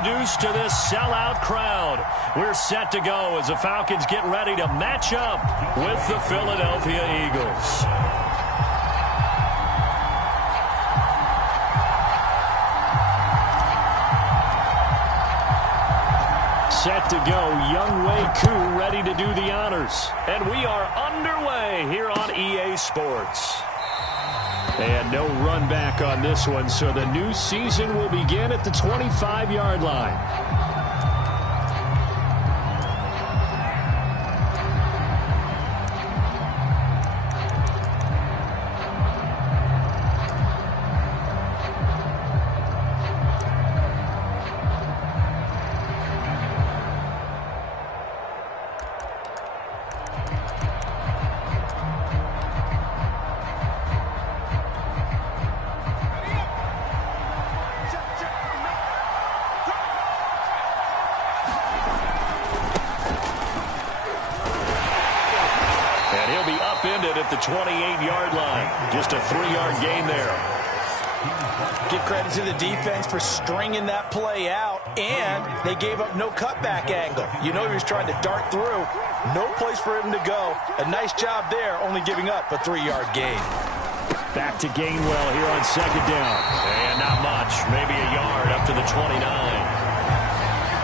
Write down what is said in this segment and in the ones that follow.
introduced to this sellout crowd. We're set to go as the Falcons get ready to match up with the Philadelphia Eagles. Set to go, Younghoe Koo ready to do the honors. And we are underway here on EA Sports. And no run back on this one, so the new season will begin at the 25-yard line. At the 28-yard line. Just a 3-yard gain there. Give credit to the defense for stringing that play out, and they gave up no cutback angle. You know he was trying to dart through. No place for him to go. A nice job there, only giving up a 3-yard gain. Back to Gainwell here on second down. And not much. Maybe a yard up to the 29.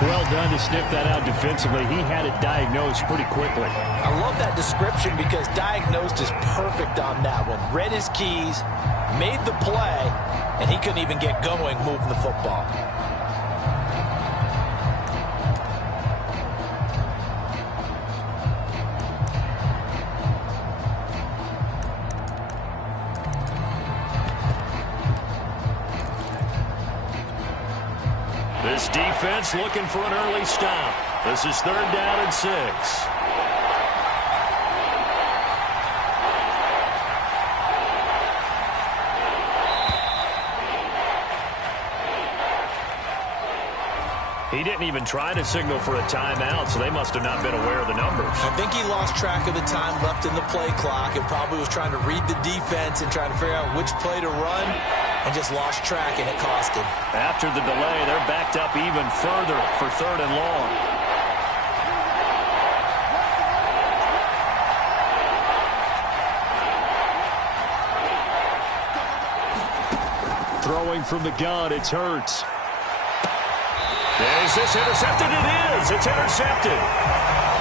Well done to sniff that out defensively. He had it diagnosed pretty quickly. I love that description because diagnosed is perfect on that one. Read his keys, made the play, and he couldn't even get going moving the football. This defense looking for an early stop. This is 3rd down and 6. He didn't even try to signal for a timeout, so they must have not been aware of the numbers. I think he lost track of the time left in the play clock and probably was trying to read the defense and trying to figure out which play to run and just lost track, and it cost him. After the delay, they're backed up even further for 3rd and long. Throwing from the gun, it's Hurts. Is this intercepted? It is. It's intercepted.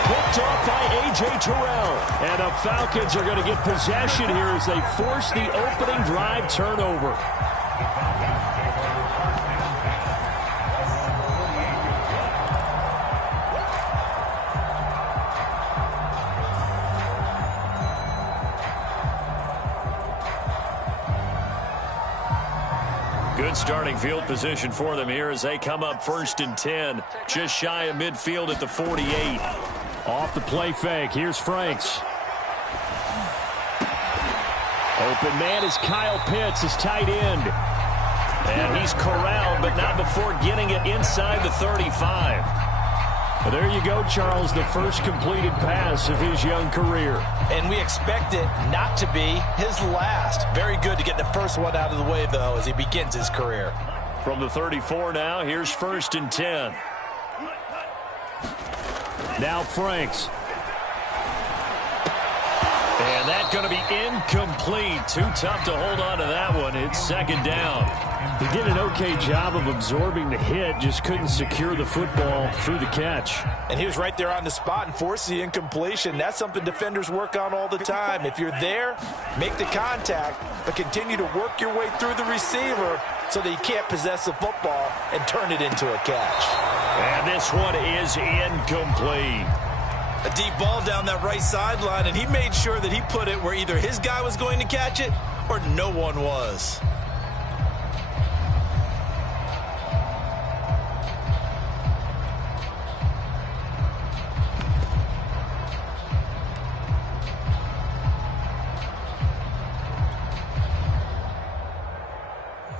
Picked off by A.J. Terrell. And the Falcons are going to get possession here as they force the opening drive turnover. Good starting field position for them here as they come up 1st and 10. Just shy of midfield at the 48. Off the play fake. Here's Franks. Open man is Kyle Pitts, his tight end. And he's corralled, but not before getting it inside the 35. Well, there you go, Charles, the first completed pass of his young career. And we expect it not to be his last. Very good to get the first one out of the way, though, as he begins his career. From the 34 now, here's 1st and 10. Now Franks. And that's going to be incomplete. Too tough to hold on to that one. It's 2nd down. He did an okay job of absorbing the hit, just couldn't secure the football through the catch. And he was right there on the spot and forced the incompletion. That's something defenders work on all the time. If you're there, make the contact, but continue to work your way through the receiver so that you can't possess the football and turn it into a catch. And this one is incomplete. A deep ball down that right sideline, and he made sure that he put it where either his guy was going to catch it or no one was.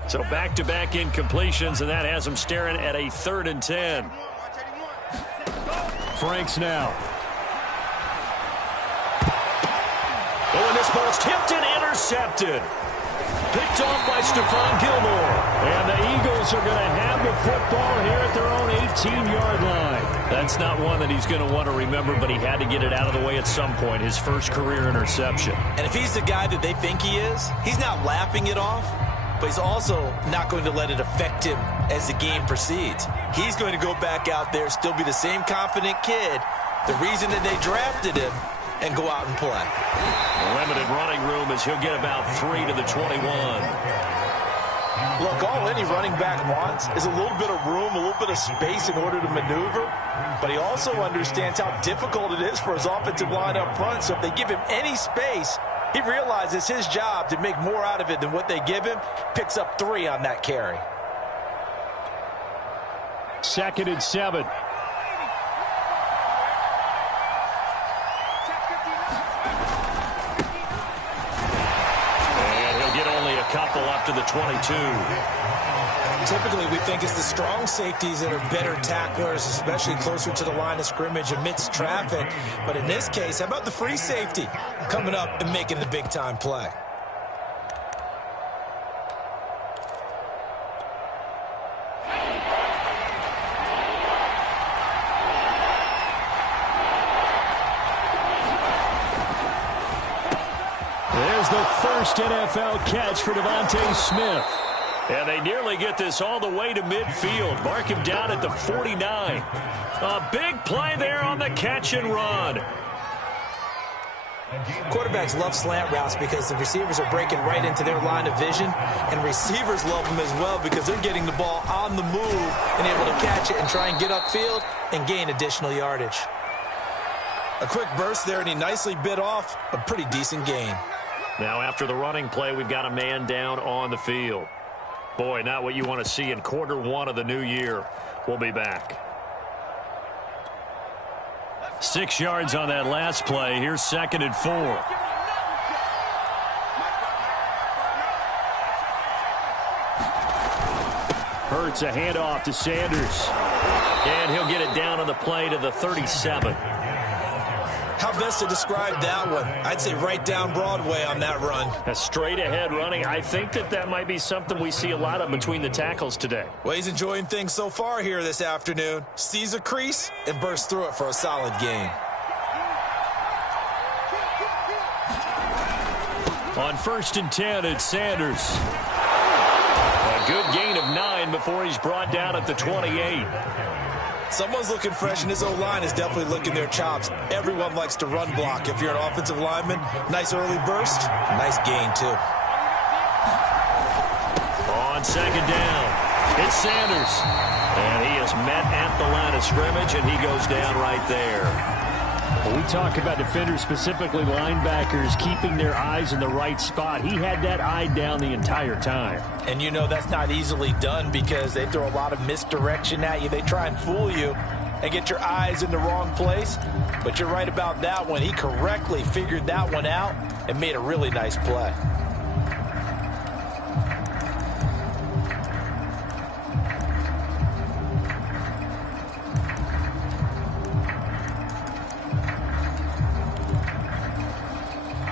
So back-to-back incompletions, and that has him staring at a 3rd and 10. Franks now. Oh, and this ball's tipped and intercepted. Picked off by Stephon Gilmore. And the Eagles are going to have the football here at their own 15-yard line. That's not one that he's going to want to remember, but he had to get it out of the way at some point, his first career interception. And if he's the guy that they think he is, he's not laughing it off, but he's also not going to let it affect him as the game proceeds. He's going to go back out there, still be the same confident kid, the reason that they drafted him, and go out and play. Limited running room as he'll get about 3 to the 21. Look, all any running back wants is a little bit of room, a little bit of space in order to maneuver, but he also understands how difficult it is for his offensive line up front, so if they give him any space, he realizes his job to make more out of it than what they give him, picks up 3 on that carry. 2nd and 7. Couple up to the 22. Typically, we think it's the strong safeties that are better tacklers, especially closer to the line of scrimmage amidst traffic. But in this case, how about the free safety coming up and making the big-time play? There's the first NFL catch for Devontae Smith. And they nearly get this all the way to midfield. Mark him down at the 49. A big play there on the catch and run. Quarterbacks love slant routes because the receivers are breaking right into their line of vision, and receivers love them as well because they're getting the ball on the move and able to catch it and try and get upfield and gain additional yardage. A quick burst there, and he nicely bit off a pretty decent gain. Now, after the running play, we've got a man down on the field. Boy, not what you want to see in quarter 1 of the new year. We'll be back. 6 yards on that last play. Here's 2nd and 4. Hurts a handoff to Sanders. And he'll get it down on the play to the 37. How best to describe that one? I'd say right down Broadway on that run. A straight-ahead running. I think that might be something we see a lot of between the tackles today. Well, he's enjoying things so far here this afternoon. Sees a crease and bursts through it for a solid gain. On 1st and 10, it's Sanders. A good gain of 9 before he's brought down at the 28. Someone's looking fresh, and his O-line is definitely licking their chops. Everyone likes to run block. If you're an offensive lineman, nice early burst, nice gain, too. On 2nd down, it's Sanders. And he is met at the line of scrimmage, and he goes down right there. When we talk about defenders, specifically linebackers, keeping their eyes in the right spot, he had that eye down the entire time. And you know that's not easily done because they throw a lot of misdirection at you. They try and fool you and get your eyes in the wrong place. But you're right about that one. He correctly figured that one out and made a really nice play.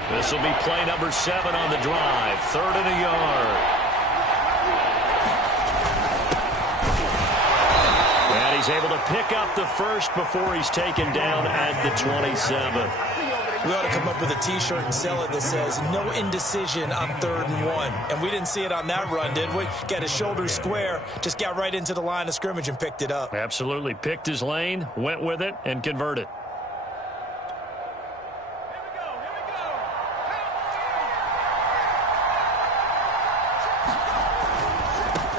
This will be play number 7 on the drive. 3rd and a yard. And he's able to pick up the first before he's taken down at the 27. We ought to come up with a T-shirt and sell it that says, no indecision on 3rd and 1. And we didn't see it on that run, did we? Got his shoulders square, just got right into the line of scrimmage and picked it up. Absolutely. Picked his lane, went with it, and converted.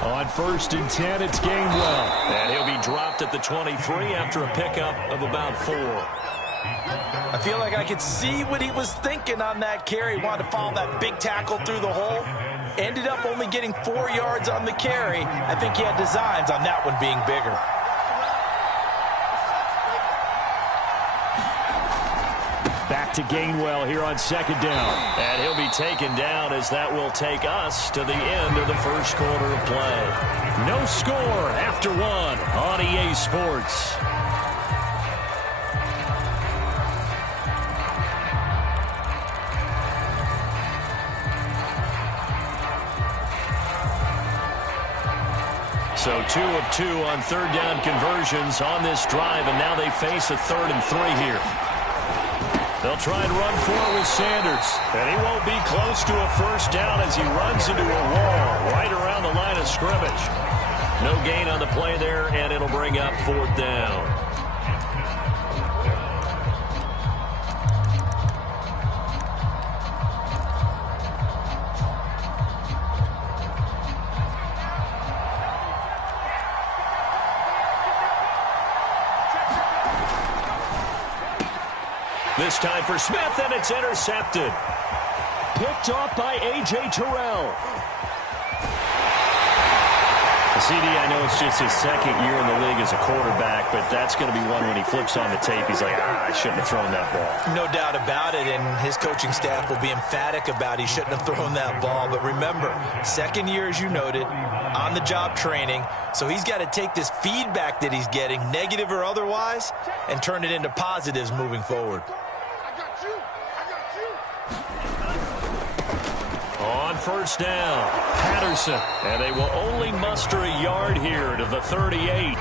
On 1st and 10, it's Gainwell. And he'll be dropped at the 23 after a pickup of about 4. I feel like I could see what he was thinking on that carry. Wanted to follow that big tackle through the hole. Ended up only getting 4 yards on the carry. I think he had designs on that one being bigger. Back to Gainwell here on 2nd down. And he'll be taken down as that will take us to the end of the first quarter of play. No score after 1 on EA Sports. So 2 of 2 on third down conversions on this drive, and now they face a 3rd and 3 here. They'll try and run 4 with Sanders, and he won't be close to a first down as he runs into a wall right around the line of scrimmage. No gain on the play there, and it'll bring up 4th down. This time for Smith, and it's intercepted. Picked off by A.J. Terrell. CD, I know it's just his 2nd year in the league as a quarterback, but that's going to be one when he flips on the tape. He's like, I shouldn't have thrown that ball. No doubt about it, and his coaching staff will be emphatic about he shouldn't have thrown that ball. But remember, 2nd year, as you noted, on-the-job training, so he's got to take this feedback that he's getting, negative or otherwise, and turn it into positives moving forward. On first down, Patterson, and they will only muster a yard here to the 38.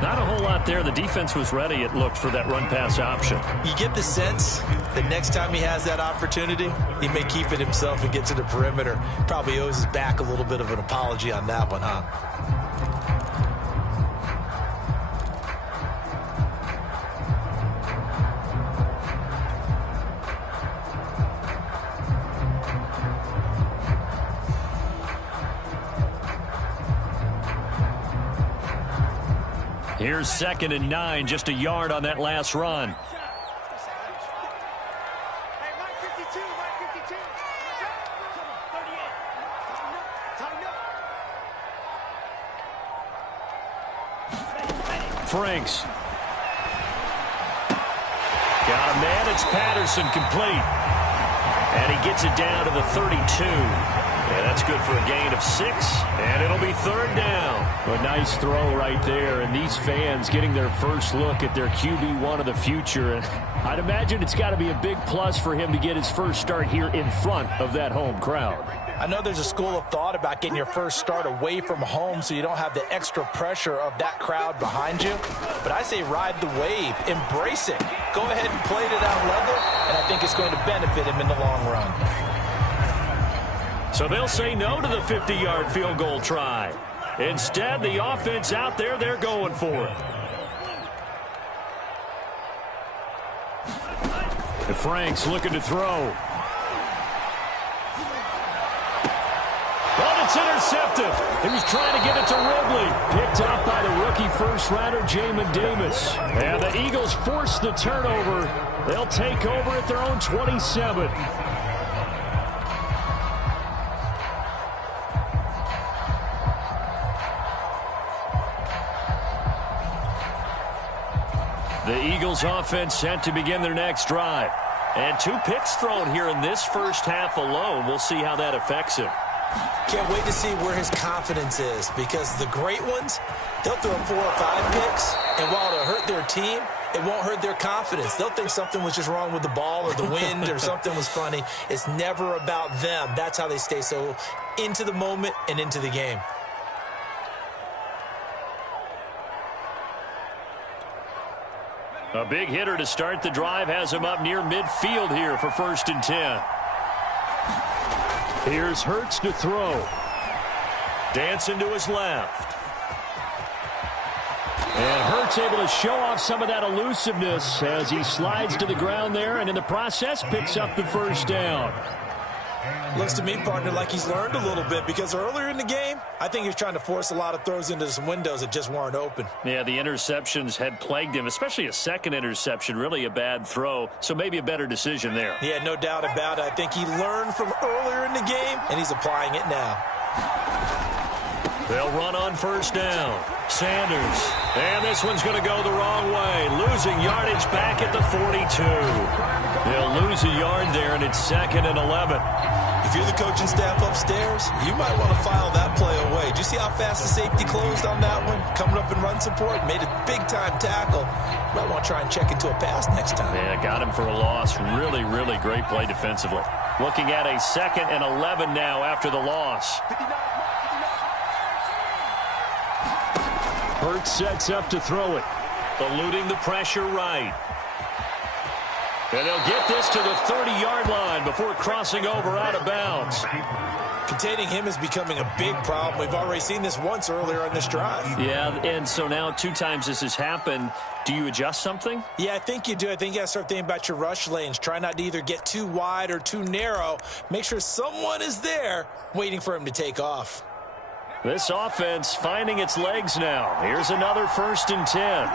Not a whole lot there. The defense was ready, it looked, for that run-pass option. You get the sense that next time he has that opportunity, he may keep it himself and get to the perimeter. Probably owes his back a little bit of an apology on that one, huh? Here's 2nd and 9, just a yard on that last run. Franks. Got a man, it's Patterson, complete. And he gets it down to the 32. And that's good for a gain of 6, and it'll be 3rd down. A nice throw right there, and these fans getting their first look at their QB1 of the future. And I'd imagine it's got to be a big plus for him to get his first start here in front of that home crowd. I know there's a school of thought about getting your first start away from home so you don't have the extra pressure of that crowd behind you. But I say ride the wave, embrace it. Go ahead and play to that level, and I think it's going to benefit him in the long run. So they'll say no to the 50-yard field goal try. Instead, the offense out there, they're going for it. And Franks looking to throw. Well, it's intercepted. He was trying to get it to Ridley. Picked up by the rookie first-rounder, Jamin Davis. And the Eagles force the turnover. They'll take over at their own 27. The Eagles offense set to begin their next drive. And 2 picks thrown here in this first half alone. We'll see how that affects him. Can't wait to see where his confidence is, because the great ones, they'll throw 4 or 5 picks, and while it'll hurt their team, it won't hurt their confidence. They'll think something was just wrong with the ball or the wind or something was funny. It's never about them. That's how they stay so into the moment and into the game. A big hitter to start the drive has him up near midfield here for 1st and 10. Here's Hurts to throw. Dancing to his left. And Hurts able to show off some of that elusiveness as he slides to the ground there, and in the process picks up the first down. Looks to me, partner, like he's learned a little bit, because earlier in the game, I think he was trying to force a lot of throws into some windows that just weren't open. Yeah, the interceptions had plagued him, especially a second interception, really a bad throw, so maybe a better decision there. Yeah, no doubt about it. I think he learned from earlier in the game, and he's applying it now. They'll run on first down. Sanders. And this one's going to go the wrong way. Losing yardage back at the 42. They'll lose a yard there, and it's 2nd and 11. If you're the coaching staff upstairs, you might want to file that play away. Did you see how fast the safety closed on that one? Coming up in run support, made a big-time tackle. Might want to try and check into a pass next time. Yeah, got him for a loss. Really, really great play defensively. Looking at a 2nd and 11 now after the loss. Hurts sets up to throw it. Eluding the pressure right. And they'll get this to the 30-yard line before crossing over out of bounds. Containing him is becoming a big problem. We've already seen this once earlier on this drive. Yeah, and so now 2 times this has happened. Do you adjust something? Yeah, I think you do. I think you got to start thinking about your rush lanes. Try not to either get too wide or too narrow. Make sure someone is there waiting for him to take off. This offense finding its legs now. Here's another 1st and 10.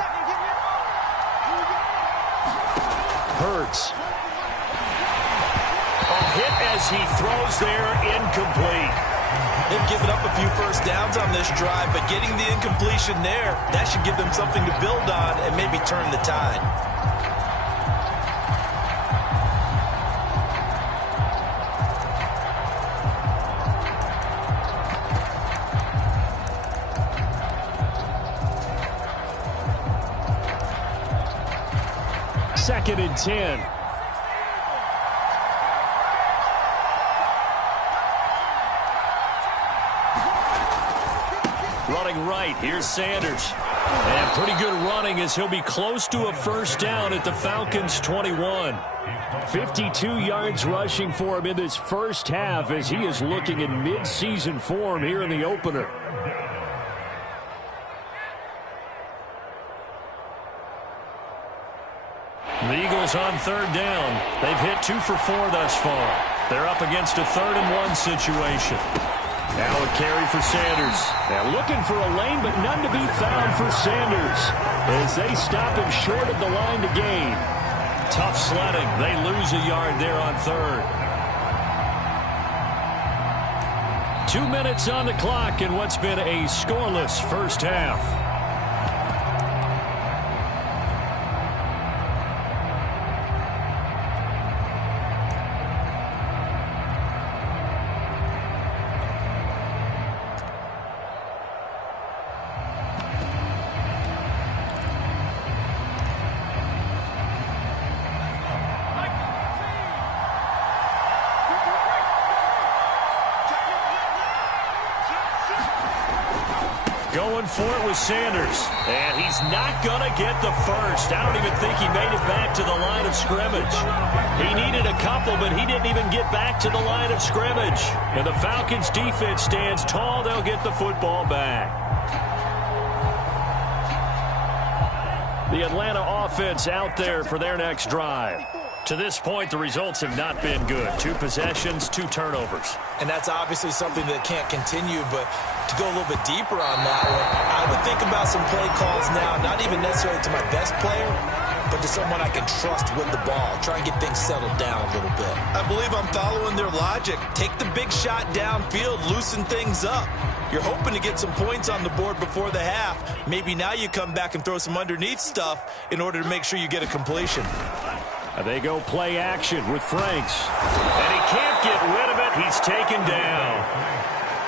Hurts. A hit as he throws there, incomplete. They've given up a few first downs on this drive, but getting the incompletion there, that should give them something to build on and maybe turn the tide. Second and 10. Running right, here's Sanders. And pretty good running as he'll be close to a first down at the Falcons' 21. 52 yards rushing for him in this first half as he is looking in mid-season form here in the opener. The Eagles on 3rd down. They've hit 2 for 4 thus far. They're up against a 3rd and 1 situation. Now a carry for Sanders. They're looking for a lane, but none to be found for Sanders as they stop him short of the line to gain. Tough sledding. They lose a yard there on 3rd. 2 minutes on the clock in what's been a scoreless first half. Going for it with Sanders. And he's not going to get the first. I don't even think he made it back to the line of scrimmage. He needed a couple, but he didn't even get back to the line of scrimmage. And the Falcons defense stands tall. They'll get the football back. The Atlanta offense out there for their next drive. To this point, the results have not been good. 2 possessions, 2 turnovers. And that's obviously something that can't continue, but to go a little bit deeper on that one, I would think about some play calls now, not even necessarily to my best player, but to someone I can trust with the ball. Try and get things settled down a little bit. I believe I'm following their logic. Take the big shot downfield, loosen things up. You're hoping to get some points on the board before the half. Maybe now you come back and throw some underneath stuff in order to make sure you get a completion. They go play action with Franks. And he can't get rid of it. He's taken down.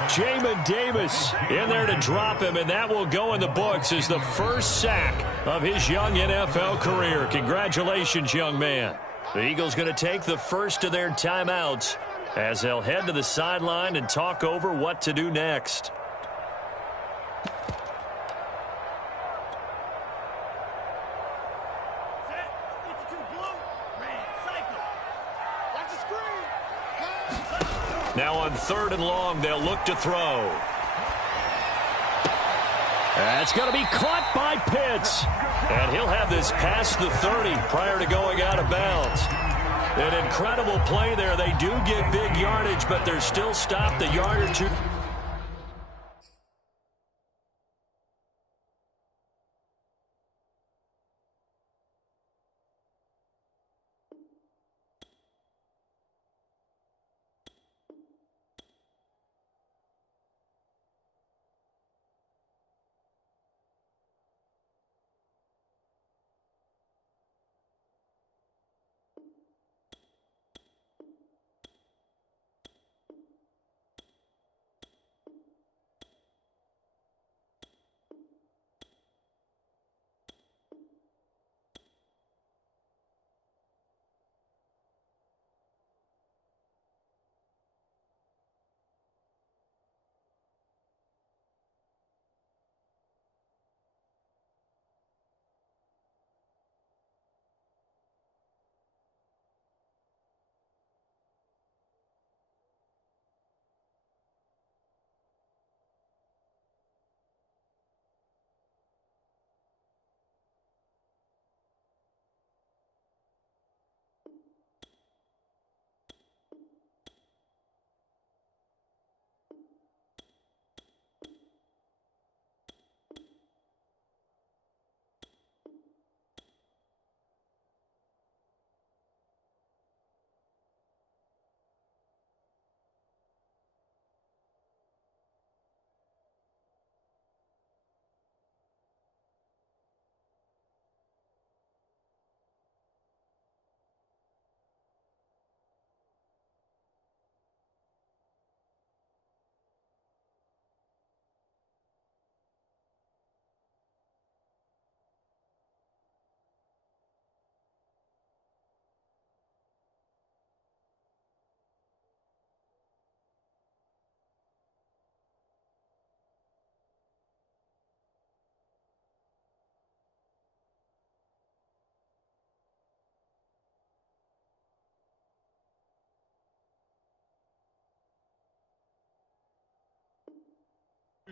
Jamin Davis in there to drop him, and that will go in the books as the first sack of his young NFL career. Congratulations, young man. The Eagles going to take the first of their timeouts as they'll head to the sideline and talk over what to do next. Now on 3rd and long, they'll look to throw. That's going to be caught by Pitts. And he'll have this past the 30 prior to going out of bounds. An incredible play there. They do get big yardage, but they're still stopped a yard or 2.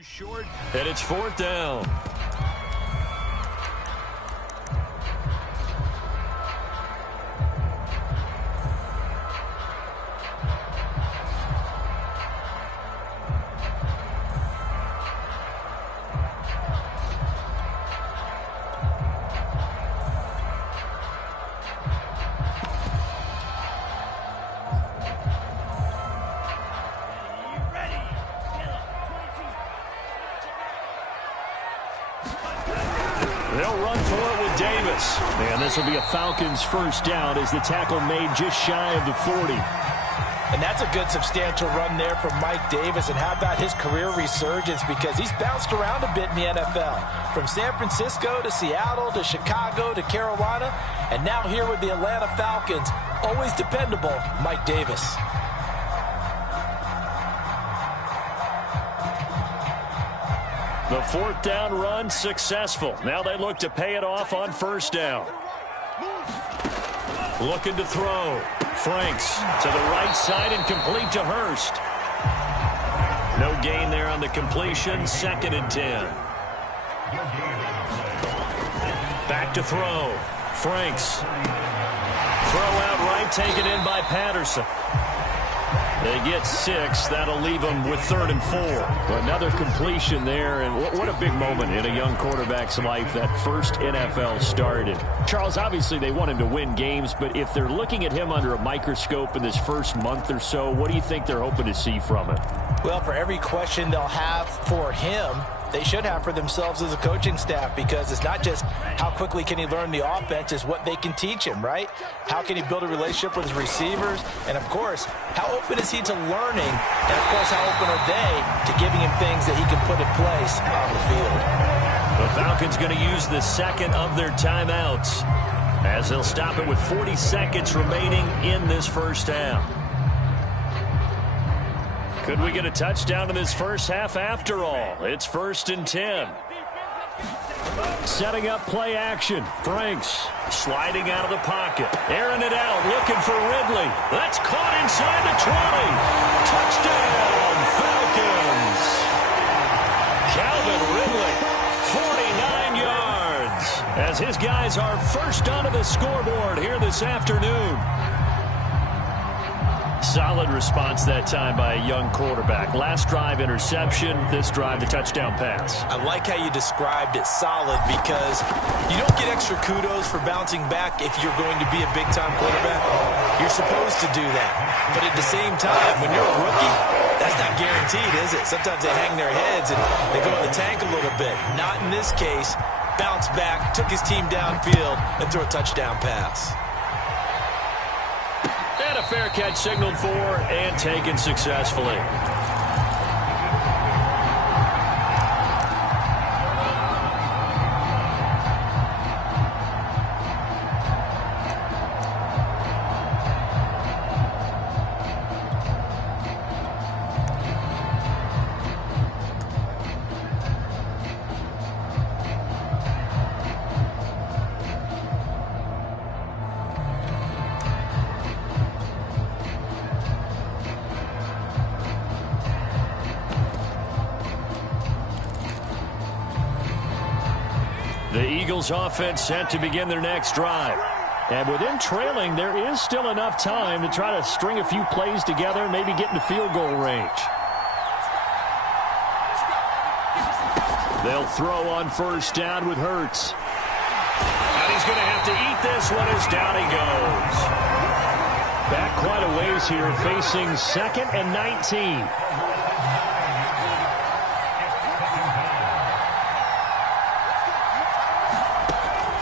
Short, and it's 4th down. They'll run for it with Davis. And this will be a Falcons first down as the tackle made just shy of the 40. And that's a good substantial run there from Mike Davis. And how about his career resurgence? Because he's bounced around a bit in the NFL. From San Francisco to Seattle to Chicago to Carolina. And now here with the Atlanta Falcons. Always dependable, Mike Davis. The 4th down run successful. Now they look to pay it off on first down. Looking to throw. Franks to the right side and complete to Hurst. No gain there on the completion. 2nd and 10. Back to throw. Franks. Throw out right, taken in by Patterson. They get 6. That'll leave them with 3rd and 4. Another completion there, and what a big moment in a young quarterback's life, that first NFL start. And Charles, obviously they want him to win games, but if they're looking at him under a microscope in this first month or so, what do you think they're hoping to see from him? Well, for every question they'll have for him, they should have for themselves as a coaching staff, because it's not just how quickly can he learn the offense, it's what they can teach him, right? How can he build a relationship with his receivers? And, of course, how open is he to learning? And, of course, how open are they to giving him things that he can put in place on the field? The Falcons going to use the 2nd of their timeouts as they'll stop it with 40 seconds remaining in this first half. Could we get a touchdown in this first half after all? It's 1st and 10. Setting up play action. Franks sliding out of the pocket. Airing it out, looking for Ridley. That's caught inside the 20. Touchdown, Falcons. Calvin Ridley, 49 yards. As his guys are first onto the scoreboard here this afternoon. Solid response that time by a young quarterback. Last drive, interception. This drive, the touchdown pass. I like how you described it, solid, because you don't get extra kudos for bouncing back if you're going to be a big-time quarterback. You're supposed to do that. But at the same time, when you're a rookie, that's not guaranteed, is it? Sometimes they hang their heads and they go in the tank a little bit. Not in this case. Bounced back, took his team downfield, and threw a touchdown pass. And a fair catch signaled for and taken successfully. The Eagles offense set to begin their next drive. And with them trailing, there is still enough time to try to string a few plays together and maybe get into field goal range. They'll throw on first down with Hurts. And he's going to have to eat this one as down he goes. Back quite a ways here, facing 2nd and 19.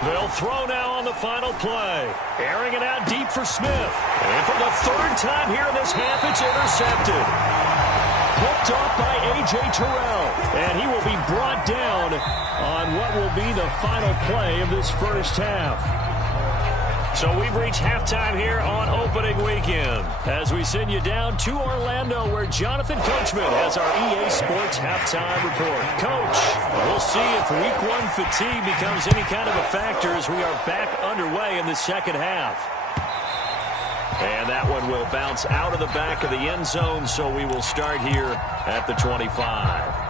They'll throw now on the final play. Airing it out deep for Smith. And for the 3rd time here in this half, it's intercepted. Picked off by A.J. Terrell. And he will be brought down on what will be the final play of this first half. So we've reached halftime here on opening weekend as we send you down to Orlando where Jonathan Coachman has our EA Sports halftime report. Coach, we'll see if week 1 fatigue becomes any kind of a factor as we are back underway in the second half. And that one will bounce out of the back of the end zone, so we will start here at the 25.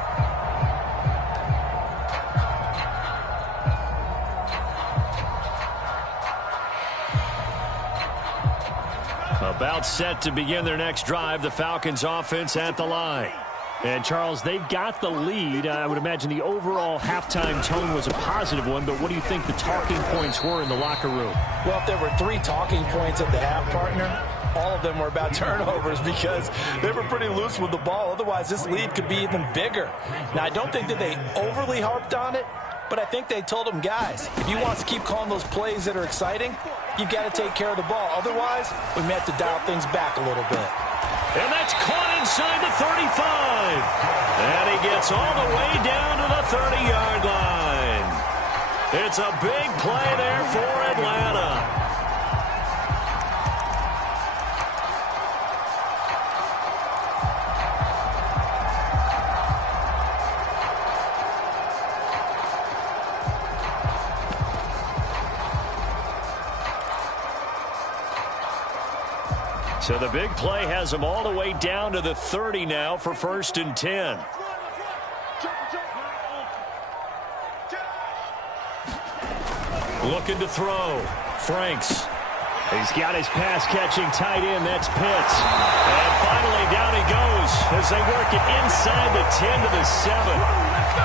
About set to begin their next drive, the Falcons offense at the line. And, Charles, they've got the lead. I would imagine the overall halftime tone was a positive one, but what do you think the talking points were in the locker room? Well, if there were 3 talking points at the half, partner, all of them were about turnovers because they were pretty loose with the ball. Otherwise, this lead could be even bigger. Now, I don't think that they overly harped on it, but I think they told them, guys, if you want to keep calling those plays that are exciting, you've got to take care of the ball. Otherwise, we may have to dial things back a little bit. And that's caught inside the 35. And he gets all the way down to the 30-yard line. It's a big play there for Atlanta. So the big play has them all the way down to the 30 now for 1st and 10. Looking to throw. Franks. He's got his pass-catching tight end. That's Pitts. And finally down he goes as they work it inside the 10 to the 7.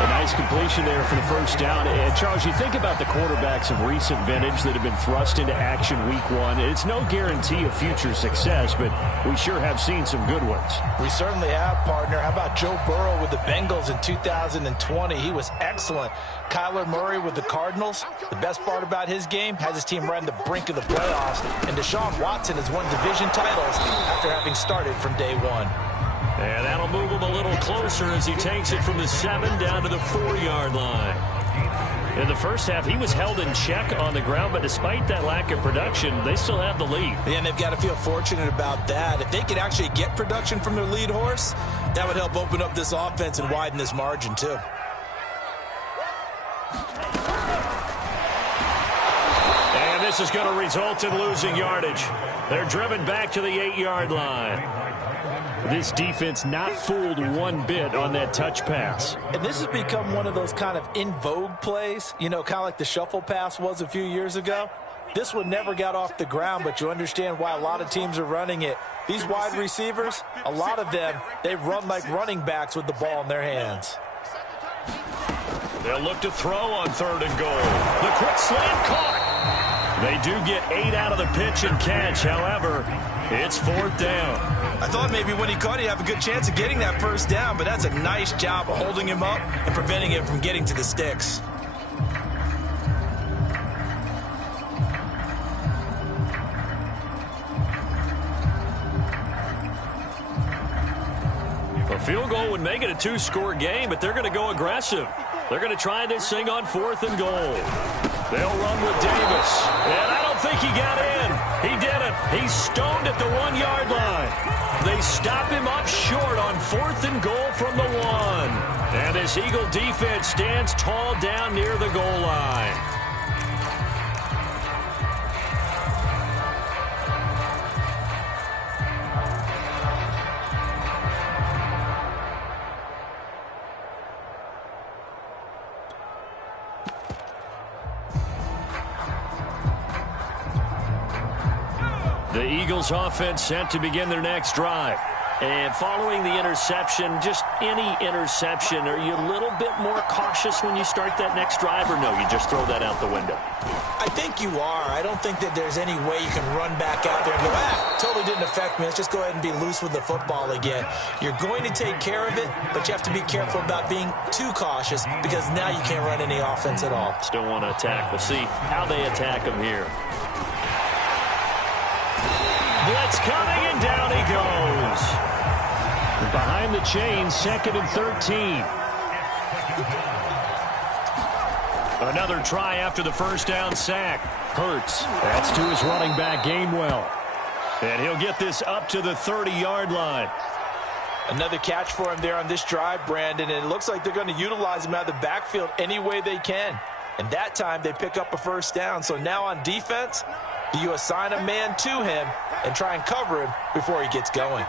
A nice completion there for the first down. And, Charles, you think about the quarterbacks of recent vintage that have been thrust into action week 1. It's no guarantee of future success, but we sure have seen some good ones. We certainly have, partner. How about Joe Burrow with the Bengals in 2020? He was excellent. Kyler Murray with the Cardinals. The best part about his game, has his team right on the brink of the playoffs. And Deshaun Watson has won division titles after having started from day 1. And that'll move him a little closer as he takes it from the 7 down to the 4-yard line. In the first half, he was held in check on the ground, but despite that lack of production, they still have the lead. And they've got to feel fortunate about that. If they could actually get production from their lead horse, that would help open up this offense and widen this margin, too. And this is going to result in losing yardage. They're driven back to the 8-yard line. This defense not fooled one bit on that touch pass. And this has become one of those kind of in vogue plays, you know, kind of like the shuffle pass was a few years ago. This one never got off the ground, but you understand why a lot of teams are running it. These wide receivers, a lot of them, they run like running backs with the ball in their hands. They'll look to throw on 3rd and goal. The quick slant caught. They do get 8 out of the pitch and catch. However, it's 4th down. I thought maybe when he caught it, he'd have a good chance of getting that first down, but that's a nice job of holding him up and preventing him from getting to the sticks. A field goal would make it a 2-score game, but they're going to go aggressive. They're going to try this thing on 4th and goal. They'll run with Davis. And I don't think he got in. He didn't. He's stoned at the 1-yard line. They stop him up short on 4th and goal from the 1. And this Eagle defense stands tall down near the goal line. The Eagles offense set to begin their next drive. And following the interception, just any interception, are you a little bit more cautious when you start that next drive, or no, you just throw that out the window? I think you are. I don't think that there's any way you can run back out there and go, totally didn't affect me. Let's just go ahead and be loose with the football again. You're going to take care of it, but you have to be careful about being too cautious because now you can't run any offense at all. Still want to attack. We'll see how they attack him here. Blitz coming, and down he goes. Behind the chain, 2nd and 13. Another try after the first down sack. Hurts. That's to his running back, Gainwell. And he'll get this up to the 30-yard line. Another catch for him there on this drive, Brandon, and it looks like they're going to utilize him out of the backfield any way they can. And that time they pick up a first down. So now on defense, do you assign a man to him and try and cover him before he gets going?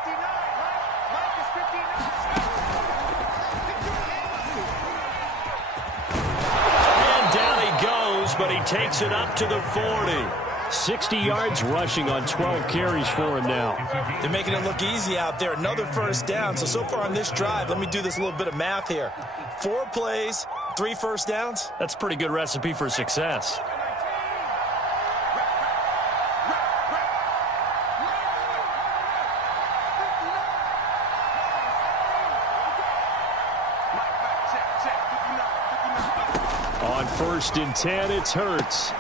And down he goes, but he takes it up to the 40. 60 yards rushing on 12 carries for him now. They're making it look easy out there. Another first down. So far on this drive, let me do this little bit of math here. 4 plays, 3 first downs. That's a pretty good recipe for success. On 1st and 10, it's Hurts.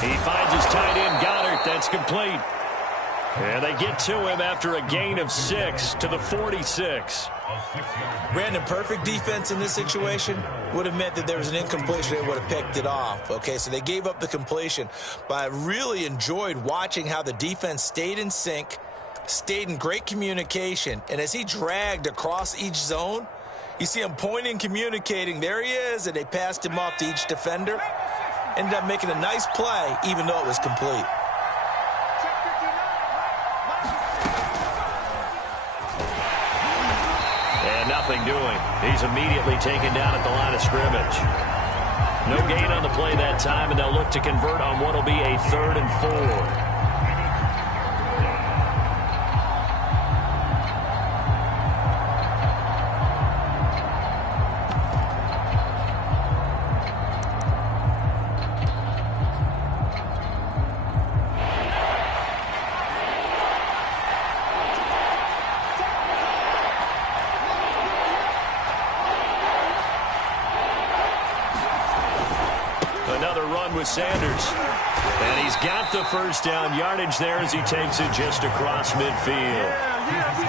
He finds his tight end, Goddard. That's complete. And they get to him after a gain of 6 to the 46. Brandon, perfect defense in this situation would have meant that there was an incompletion. They would have picked it off. Okay, so they gave up the completion. But I really enjoyed watching how the defense stayed in sync, stayed in great communication. And as he dragged across each zone, you see him pointing, communicating. There he is, and they passed him off to each defender. Ended up making a nice play, even though it was complete. And nothing doing. He's immediately taken down at the line of scrimmage. No gain on the play that time, and they'll look to convert on what will be a 3rd and 4. Another run with Sanders. And he's got the first down yardage there as he takes it just across midfield.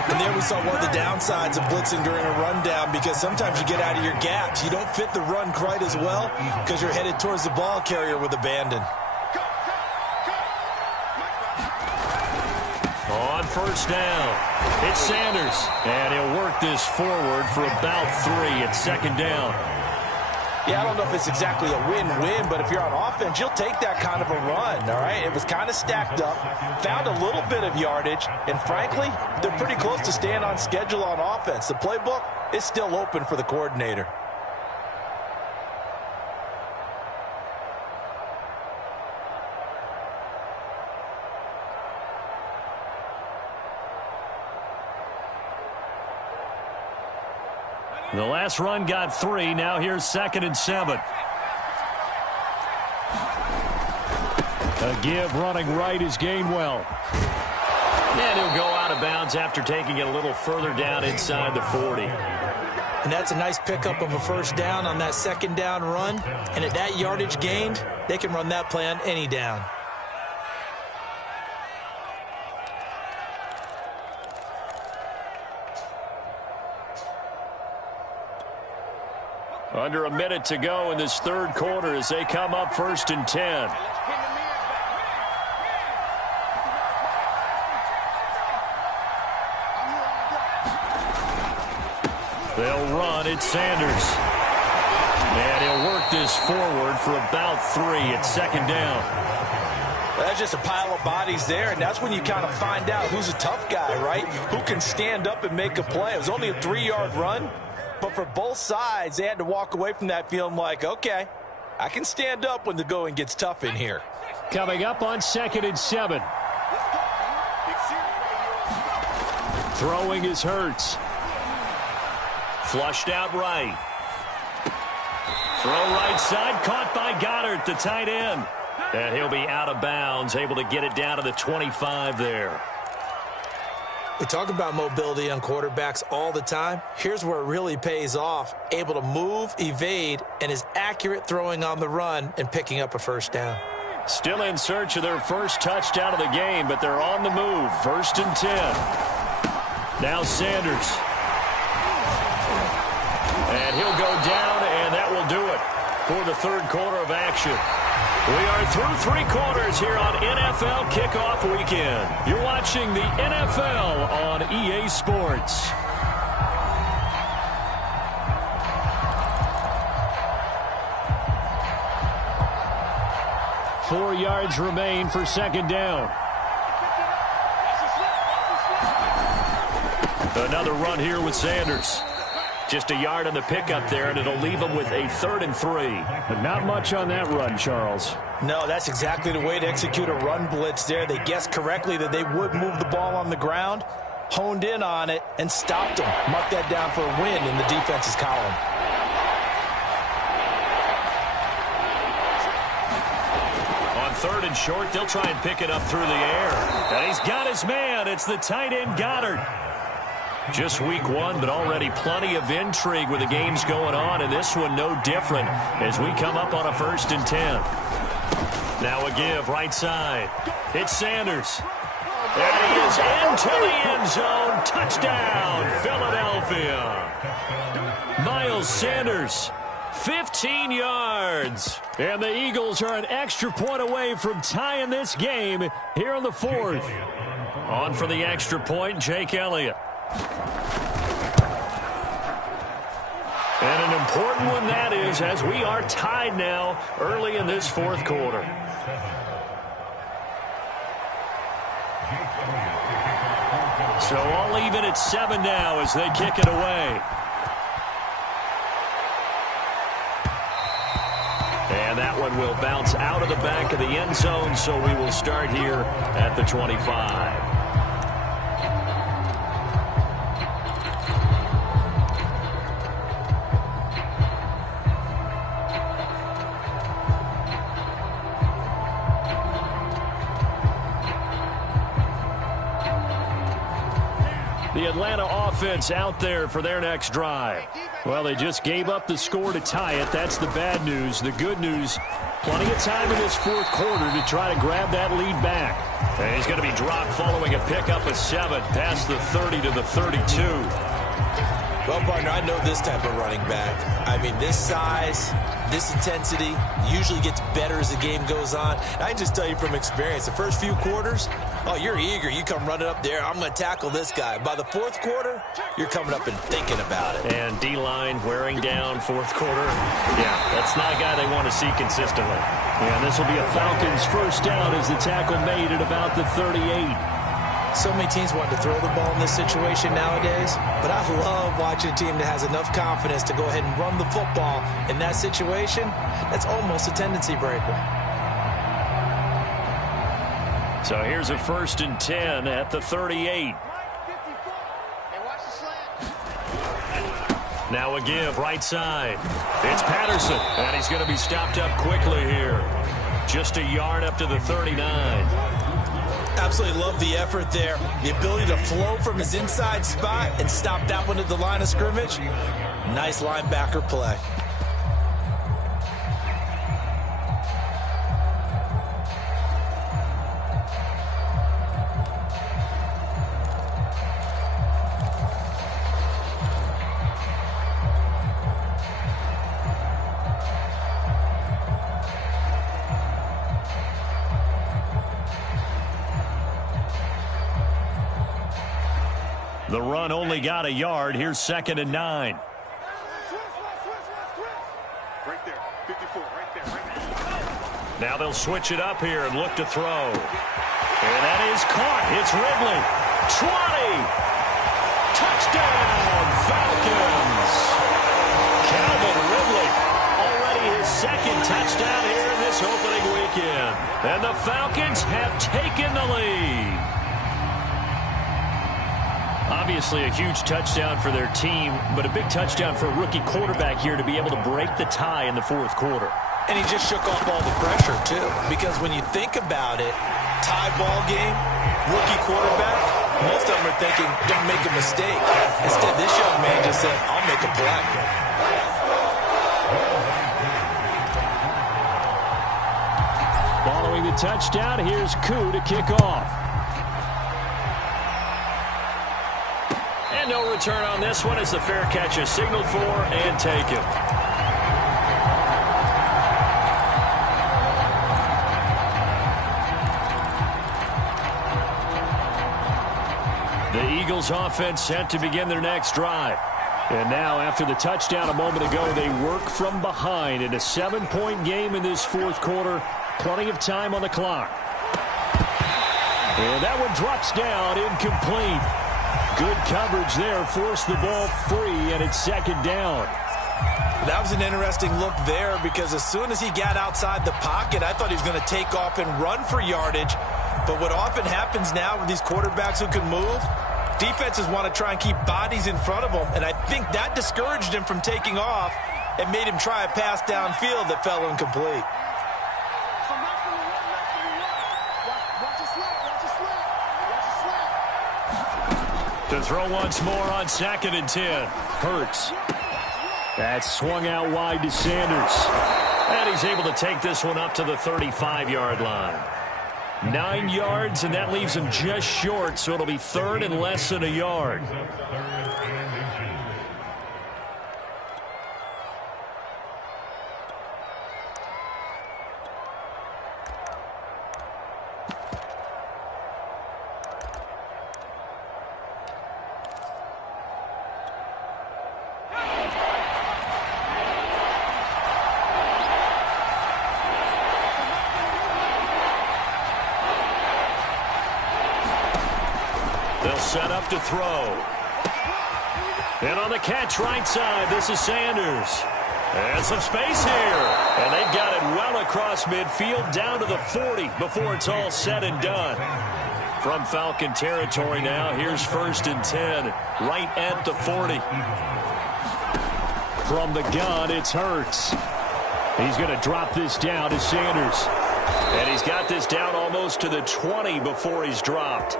And there we saw one of the downsides of blitzing during a rundown, because sometimes you get out of your gaps. You don't fit the run quite as well because you're headed towards the ball carrier with abandon. On 1st down, it's Sanders. And he'll work this forward for about 3 at 2nd down. Yeah, I don't know if it's exactly a win-win, but if you're on offense, you'll take that kind of a run, all right? It was kind of stacked up, found a little bit of yardage, and frankly, they're pretty close to staying on schedule on offense. The playbook is still open for the coordinator. The last run got 3. Now here's 2nd and 7. A give running right is Gainwell. And he'll go out of bounds after taking it a little further down inside the 40. And that's a nice pickup of a first down on that 2nd down run. And at that yardage gained, they can run that play on any down. Under a minute to go in this 3rd quarter as they come up 1st and 10. They'll run. It's Sanders. And he'll work this forward for about 3 at 2nd down. That's just a pile of bodies there, and that's when you kind of find out who's a tough guy, right? Who can stand up and make a play. It was only a 3-yard run. But for both sides, they had to walk away from that feeling like, okay, I can stand up when the going gets tough in here. Coming up on 2nd and 7. Throwing is Hurts. Flushed out right. Throw right side, caught by Goddard, the tight end. And he'll be out of bounds, able to get it down to the 25 there. We talk about mobility on quarterbacks all the time. Here's where it really pays off. Able to move, evade, and is accurate throwing on the run and picking up a first down. Still in search of their first touchdown of the game, but they're on the move. 1st and 10. Now Sanders. And he'll go down, and that will do it for the 3rd quarter of action. We are through 3 quarters here on NFL Kickoff Weekend. You're watching the NFL on EA Sports. Four yards remain for 2nd down. Another run here with Sanders. Just a yard on the pickup there, and it'll leave them with a 3rd and 3. But not much on that run, Charles. No, that's exactly the way to execute a run blitz there. They guessed correctly that they would move the ball on the ground, honed in on it, and stopped them. Mark that down for a win in the defense's column. On 3rd and short, they'll try and pick it up through the air. And he's got his man. It's the tight end, Goddard. Just week 1, but already plenty of intrigue with the games going on, and this one no different as we come up on a 1st and 10. Now a give right side. It's Sanders. And he is into the end zone. Touchdown, Philadelphia. Miles Sanders, 15 yards. And the Eagles are an extra point away from tying this game here in the 4th. On for the extra point, Jake Elliott. And an important one that is, as we are tied now early in this 4th quarter. So all even at 7 now as they kick it away. And that one will bounce out of the back of the end zone, so we will start here at the 25. The Atlanta offense out there for their next drive. Well, they just gave up the score to tie it. That's the bad news. The good news, plenty of time in this 4th quarter to try to grab that lead back. And he's going to be dropped following a pickup of 7 past the 30 to the 32. Well, partner, I know this type of running back. I mean, this size, this intensity usually gets better as the game goes on. And I can just tell you from experience, the first few quarters, oh, you're eager. You come running up there. I'm going to tackle this guy. By the 4th quarter, you're coming up and thinking about it. And D-line wearing down 4th quarter. Yeah, that's not a guy they want to see consistently. And this will be a Falcons 1st down as the tackle made at about the 38. So many teams want to throw the ball in this situation nowadays, but I love watching a team that has enough confidence to go ahead and run the football in that situation. That's almost a tendency breaker. So here's a 1st and 10 at the 38. Now a give right side. It's Patterson, and he's going to be stopped up quickly here. Just a yard up to the 39. Absolutely love the effort there. The ability to flow from his inside spot and stop that one at the line of scrimmage. Nice linebacker play. The run only got a yard. Here's 2nd and 9. Right there, 54, right there, right there. Now they'll switch it up here and look to throw. And that is caught. It's Ridley. 20. Touchdown, Falcons. Calvin Ridley. Already his 2nd touchdown here in this opening weekend. And the Falcons have taken the lead. Obviously a huge touchdown for their team, but a big touchdown for a rookie quarterback here to be able to break the tie in the 4th quarter. And he just shook off all the pressure, too. Because when you think about it, tie ball game, rookie quarterback, most of them are thinking, don't make a mistake. Instead, this young man just said, I'll make a play. Following the touchdown, here's Koo to kick off. And no return on this one as the fair catch is signaled for and taken. The Eagles offense set to begin their next drive. And now after the touchdown a moment ago, they work from behind in a 7-point game in this 4th quarter. Plenty of time on the clock. And that one drops down incomplete. Good coverage there. Forced the ball free, and it's second down. That was an interesting look there because as soon as he got outside the pocket, I thought he was going to take off and run for yardage. But what often happens now with these quarterbacks who can move, defenses want to try and keep bodies in front of them, and I think that discouraged him from taking off and made him try a pass downfield that fell incomplete. To throw once more on 2nd and 10. Hurts. That's swung out wide to Sanders. And he's able to take this one up to the 35-yard line. 9 yards, and that leaves him just short, so it'll be 3rd and less than a yard. They'll set up to throw. And on the catch right side, this is Sanders. And some space here. And they've got it well across midfield down to the 40 before it's all said and done. From Falcon territory now, here's 1st and 10, right at the 40. From the gun, it's Hurts. He's going to drop this down to Sanders. And he's got this down almost to the 20 before he's dropped.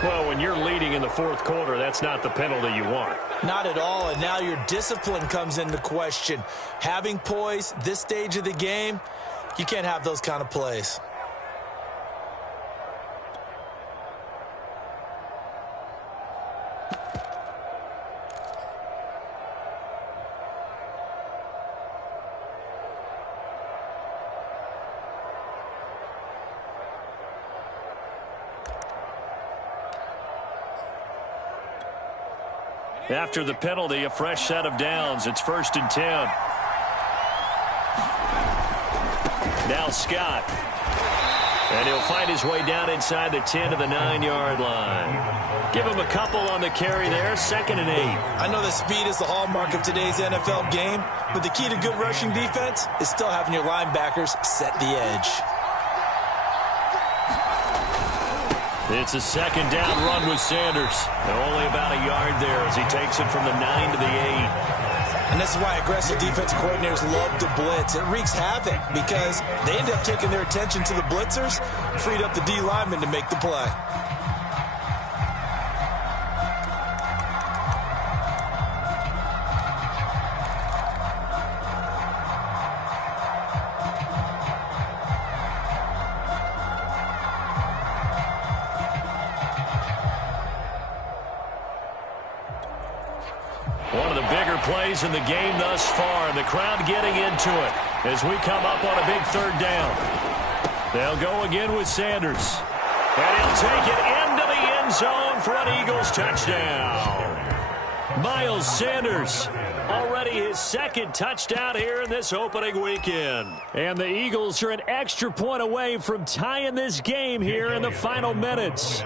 Well, when you're leading in the 4th quarter, that's not the penalty you want. Not at all, and now your discipline comes into question. Having poise this stage of the game, you can't have those kind of plays. After the penalty, a fresh set of downs. It's 1st and 10. Now Scott. And he'll find his way down inside the 10 to the 9-yard line. Give him a couple on the carry there. 2nd and 8. I know that speed is the hallmark of today's NFL game, but the key to good rushing defense is still having your linebackers set the edge. It's a 2nd down run with Sanders. Only about a yard there as he takes it from the 9 to the 8. And this is why aggressive defensive coordinators love to blitz. It wreaks havoc because they end up taking their attention to the blitzers, freed up the D lineman to make the play. One of the bigger plays in the game thus far. The crowd getting into it as we come up on a big 3rd down. They'll go again with Sanders. And he'll take it into the end zone for an Eagles touchdown. Miles Sanders, already his 2nd touchdown here in this opening weekend. And the Eagles are an extra point away from tying this game here in the final minutes.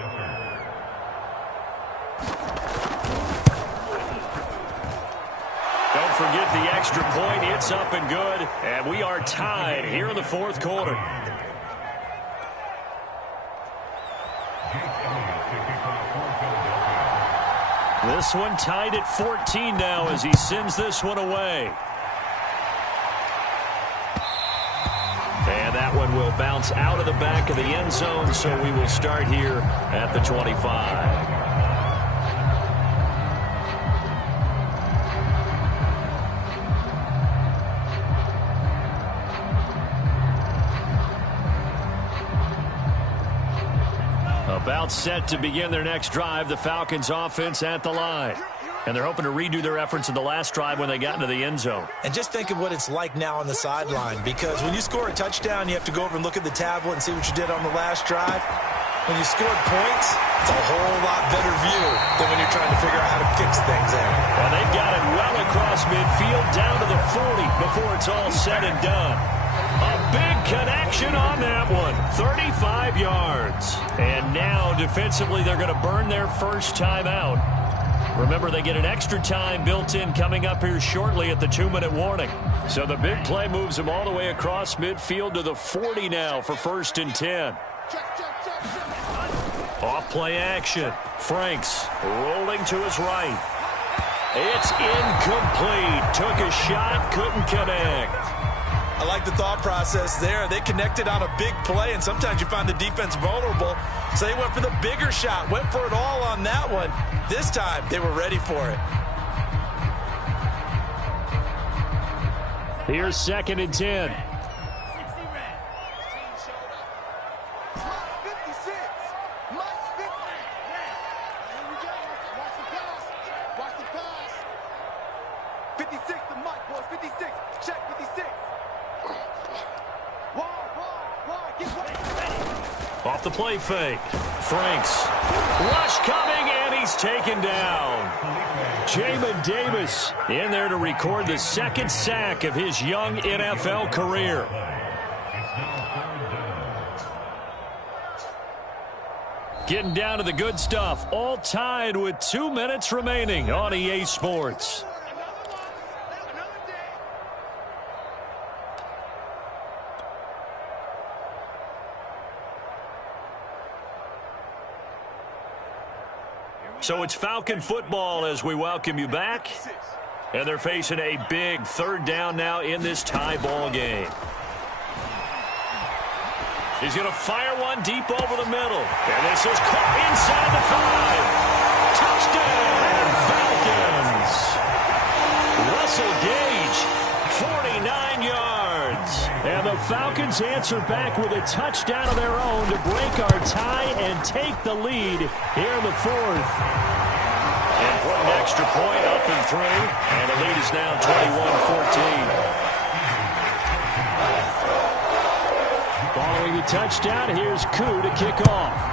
Forget the extra point. It's up and good. And we are tied here in the 4th quarter. This one tied at 14 now as he sends this one away. And that one will bounce out of the back of the end zone, so we will start here at the 25. About set to begin their next drive, the Falcons offense at the line. And they're hoping to redo their efforts in the last drive when they got into the end zone. And just think of what it's like now on the sideline, because when you score a touchdown, you have to go over and look at the tablet and see what you did on the last drive. When you scored points, it's a whole lot better view than when you're trying to figure out how to fix things there. Well, they've got it well across midfield down to the 40 before it's all said and done. A big connection on that one, 35 yards. And now, defensively, they're going to burn their first timeout. Remember, they get an extra time built in coming up here shortly at the 2-minute warning. So the big play moves them all the way across midfield to the 40 now for 1st and 10. Off-play action. Franks rolling to his right. It's incomplete. Took a shot, couldn't connect. I like the thought process there. They connected on a big play, and sometimes you find the defense vulnerable. So they went for the bigger shot, went for it all on that one. This time, they were ready for it. Here's 2nd and 10. Off the play fake. Franks. Rush coming, and he's taken down. Jamin Davis in there to record the 2nd sack of his young NFL career. Getting down to the good stuff. All tied with 2 minutes remaining on EA Sports. So it's Falcon football as we welcome you back. And they're facing a big 3rd down now in this tie ball game. He's going to fire one deep over the middle. And this is caught inside the 5. Touchdown, Falcons. Russell Gage, 49 yards. And the Falcons answer back with a touchdown of their own to break our tie and take the lead here in the 4th. And put an extra point up and through. And the lead is now 21-14. Following the touchdown, here's Koo to kick off.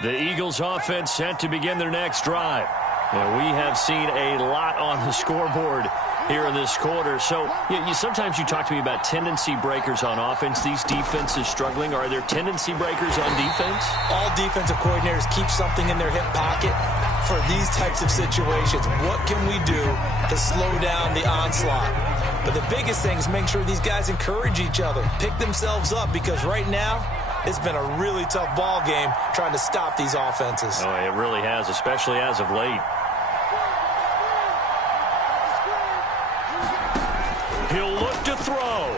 The Eagles offense set to begin their next drive. And we have seen a lot on the scoreboard here in this quarter. So sometimes you talk to me about tendency breakers on offense. These defenses struggling. Are there tendency breakers on defense? All defensive coordinators keep something in their hip pocket for these types of situations. What can we do to slow down the onslaught? But the biggest thing is make sure these guys encourage each other, pick themselves up, because right now, it's been a really tough ball game trying to stop these offenses. Oh, it really has, especially as of late. He'll look to throw.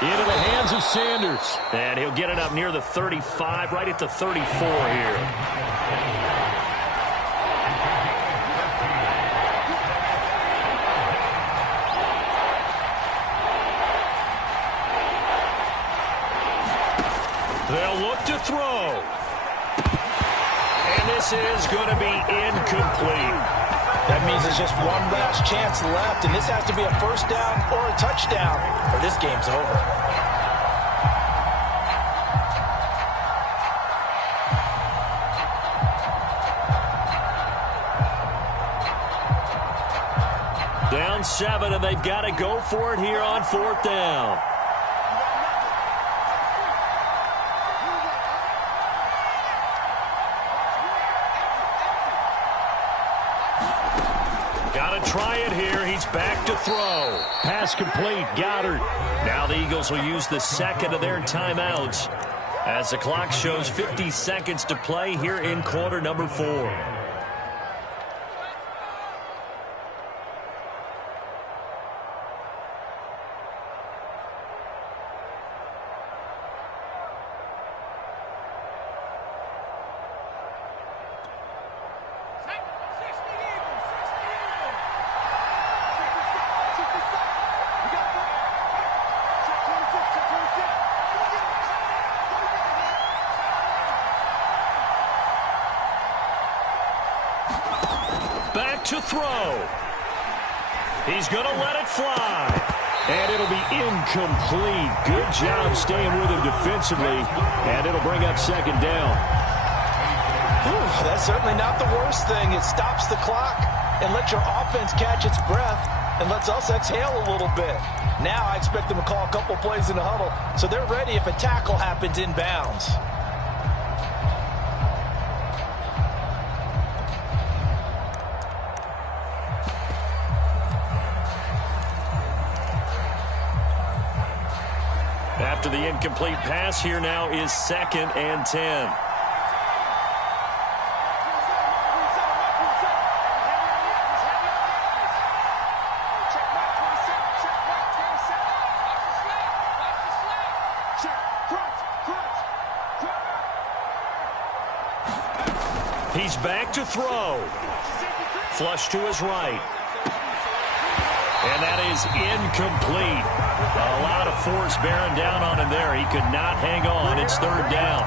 Into the hands of Sanders. And he'll get it up near the 35, right at the 34 here. They'll look to throw. And this is going to be incomplete. That means there's just one last chance left, and this has to be a 1st down or a touchdown, or this game's over. Down 7, and they've got to go for it here on 4th down. Try it here. He's back to throw. Pass complete. Goddard. Now the Eagles will use the 2nd of their timeouts as the clock shows 50 seconds to play here in quarter number 4. to throw. He's going to let it fly. And it'll be incomplete. Good job staying with him defensively. And it'll bring up second down. That's certainly not the worst thing. It stops the clock and lets your offense catch its breath and lets us exhale a little bit. Now I expect them to call a couple plays in the huddle so they're ready if a tackle happens inbounds. After the incomplete pass, here now is 2nd and 10. He's back to throw. Flush to his right. And that is incomplete. A lot of force bearing down on him there. He could not hang on. It's 3rd down.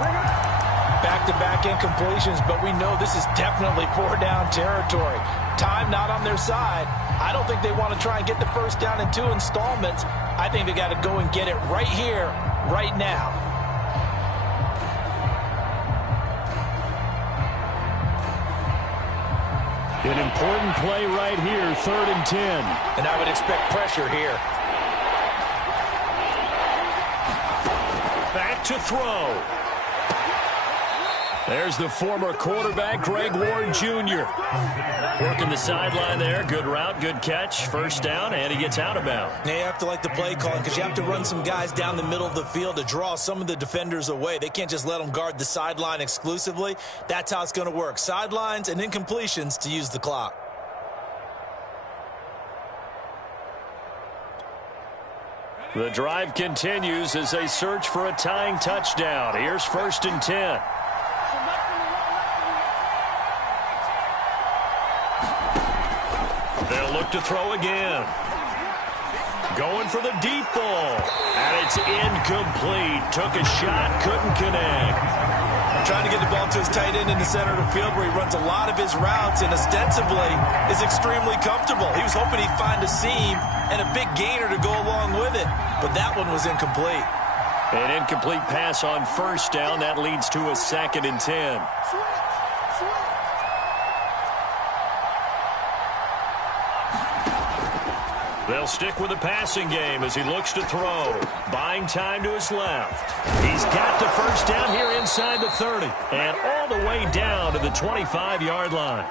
Back-to-back incompletions, but we know this is definitely 4-down territory. Time not on their side. I don't think they want to try and get the first down in 2 installments. I think they got to go and get it right here, right now. An important play right here, 3rd and 10. And I would expect pressure here. Back to throw. There's the former quarterback, Greg Ward Jr. Working the sideline there. Good route, good catch. First down, and he gets out of bounds. Now you have to like the play calling because you have to run some guys down the middle of the field to draw some of the defenders away. They can't just let them guard the sideline exclusively. That's how it's going to work. Sidelines and incompletions to use the clock. The drive continues as they search for a tying touchdown. Here's 1st and 10. They'll look to throw again. Going for the deep ball. And it's incomplete. Took a shot, couldn't connect. Trying to get the ball to his tight end in the center of the field where he runs a lot of his routes and ostensibly is extremely comfortable. He was hoping he'd find a seam and a big gainer to go along with it, but that one was incomplete. An incomplete pass on 1st down. That leads to a 2nd and 10. They'll stick with the passing game as he looks to throw. Buying time to his left. He's got the first down here inside the 30. And all the way down to the 25-yard line.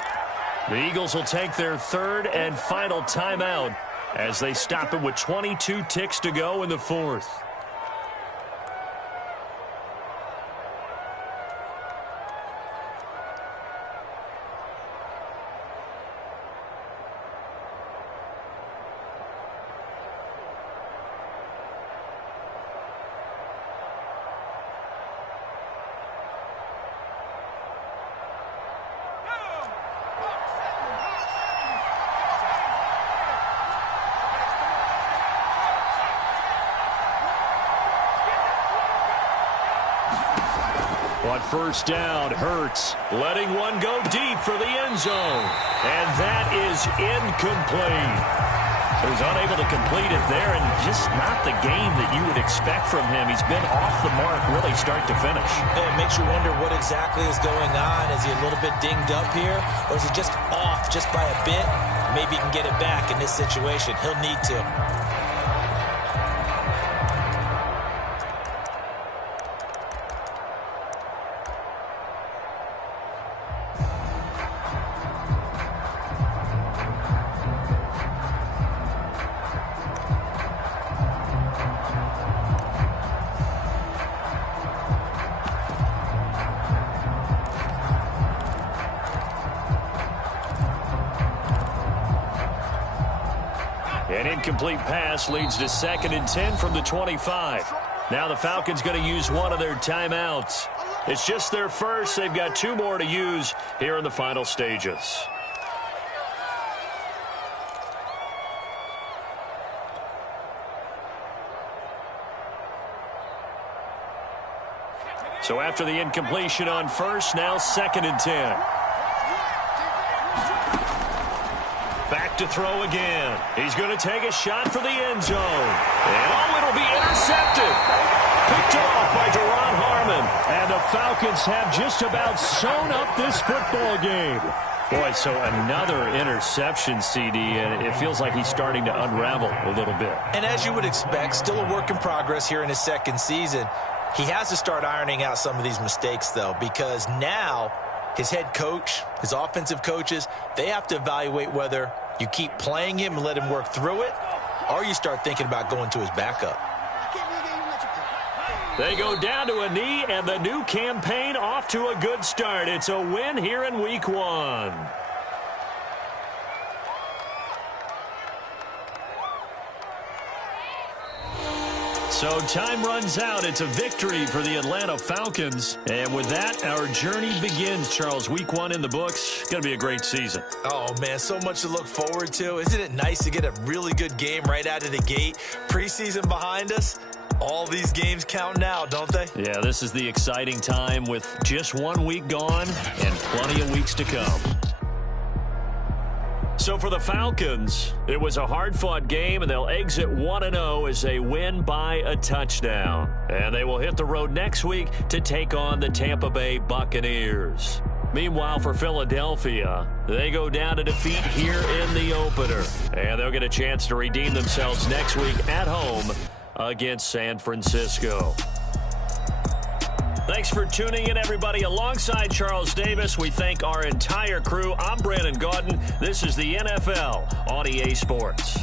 The Eagles will take their 3rd and final timeout as they stop it with 22 ticks to go in the 4th. On 1st down, Hurts letting one go deep for the end zone. And that is incomplete. He was unable to complete it there, and just not the game that you would expect from him. He's been off the mark really start to finish. It makes you wonder what exactly is going on. Is he a little bit dinged up here, or is he just off just by a bit? Maybe he can get it back in this situation. He'll need to. An incomplete pass leads to 2nd and 10 from the 25. Now the Falcons going to use one of their timeouts. It's just their first. They've got 2 more to use here in the final stages. So after the incompletion on 1st, now 2nd and 10. back to throw again. He's going to take a shot for the end zone. And oh, it'll be intercepted. Picked off by Duron Harmon. And the Falcons have just about sewn up this football game. Boy, so another interception, CD, and it feels like he's starting to unravel a little bit. And as you would expect, still a work in progress here in his second season. He has to start ironing out some of these mistakes, though, because now his head coach, his offensive coaches, they have to evaluate whether you keep playing him and let him work through it, or you start thinking about going to his backup. They go down to a knee, and the new campaign off to a good start. It's a win here in Week 1. So time runs out. It's a victory for the Atlanta Falcons. And with that, our journey begins, Charles. Week 1 in the books. It's going to be a great season. Oh, man, so much to look forward to. Isn't it nice to get a really good game right out of the gate? Preseason behind us. All these games count now, don't they? Yeah, this is the exciting time with just 1 week gone and plenty of weeks to come. So for the Falcons, it was a hard-fought game, and they'll exit 1-0 as they win by a touchdown. And they will hit the road next week to take on the Tampa Bay Buccaneers. Meanwhile, for Philadelphia, they go down to defeat here in the opener. And they'll get a chance to redeem themselves next week at home against San Francisco. Thanks for tuning in, everybody. Alongside Charles Davis, we thank our entire crew. I'm Brandon Gaudin. This is the NFL on EA Sports.